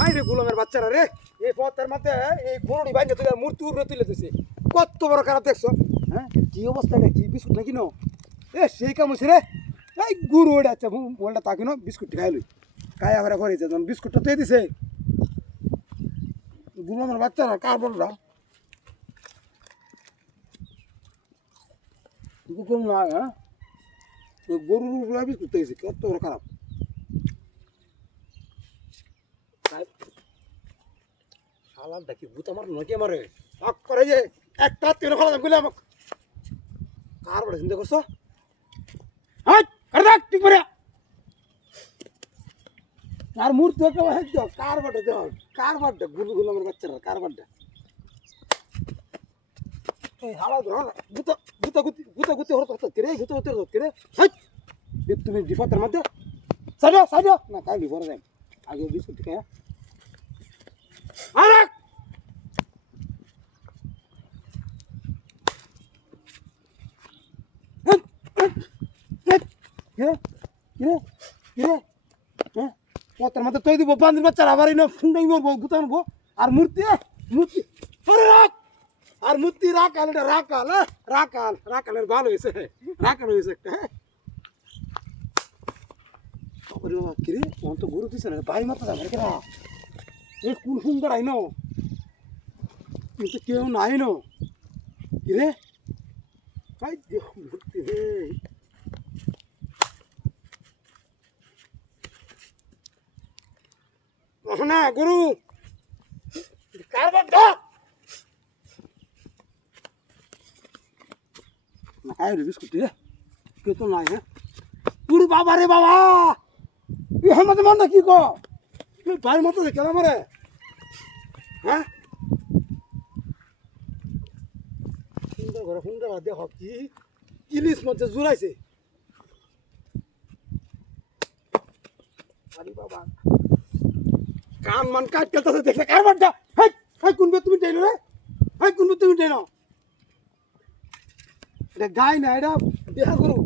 High রে গুলামের বাচ্চারা রে, এই পথের মাঝে এই গরুটি বাইন্দে তুলে, মূর্তি উপরে তুলে দিছে। কত বড় খারাপ দেখছ হ্যাঁ? কি অবস্থা এটা কি বিস্কুট নাকি নো? এ, সেই কাম হয়েছে রে। এই গুরু ওটা আচ্ছা বলটা তাকে নো, বিস্কুট খাই লই। খাই আবার করেছে বিস্কুটটা তুই দিছে। গুলামের বাচ্চারা কার বলরা হ্যাঁ? গরুর বিস্কুট দিয়েছে কত বড় খারাপ। শালার দেখি, ভূত আমার নকে মারে। হক করে যে, একটা তেল ফেলা গুলে আমাক? কার বড় চিন্তা করছ? হাই, করে দেখ, ঠিক করে কার মূর্তি একটা বাড়ি দাও, কার বাড়ি দাও কার বাড়ি গুলু গুলো আমার বাচ্চারা, কার বাড়ি এই হালা ধর গুতা গুতা গুতি গুতা গুতি হরত হরত করে গুতা গুতি হরত করে হাই তুমি বিপদের মধ্যে, সাজো সাজো। না কাই বিপদ দেয় আগে বিস্কুট খায় আরে! পত্রের মধ্যে তৈ দিব বান্দির বাচ্চার আবার ইনো ফুন্ডাই মরবো গুতা আনব আর মূর্তি মূর্তি, আরে রাখ, আর মূর্তি রাখাল, এটা রাখাল হ্যাঁ? রাখাল, রাখালের ভালো হয়েছে রাখাল হয়েছে একটা হ্যাঁ ওরে বাবা কিরে ওন তো গরু দিছে না বাড়ি মাথা যাবে কেনা এ, কোন সুন্দর আইনো। কিন্তু কেউ নাই নো। কিরে কাই দেখ মূর্তি রে না, গুরু। কারবার দা। নাই হ্যাঁ? বাবা রে বাবা। ই আমাদের মন কি কো? তুই ভাই মতো কেন মারে হ্যাঁ? সুন্দর ঘরে সুন্দর দেখ কি ইলিশ মধ্যে জুড়াইছে। বাবা। কান মান কাট কেলতে দেখলে কার বাড্ডা হাই হাই, কোন বে তুমি যাইনো রে? হাই, কোন বে তুমি যাইনো এটা গাই না, এটা দেখা করু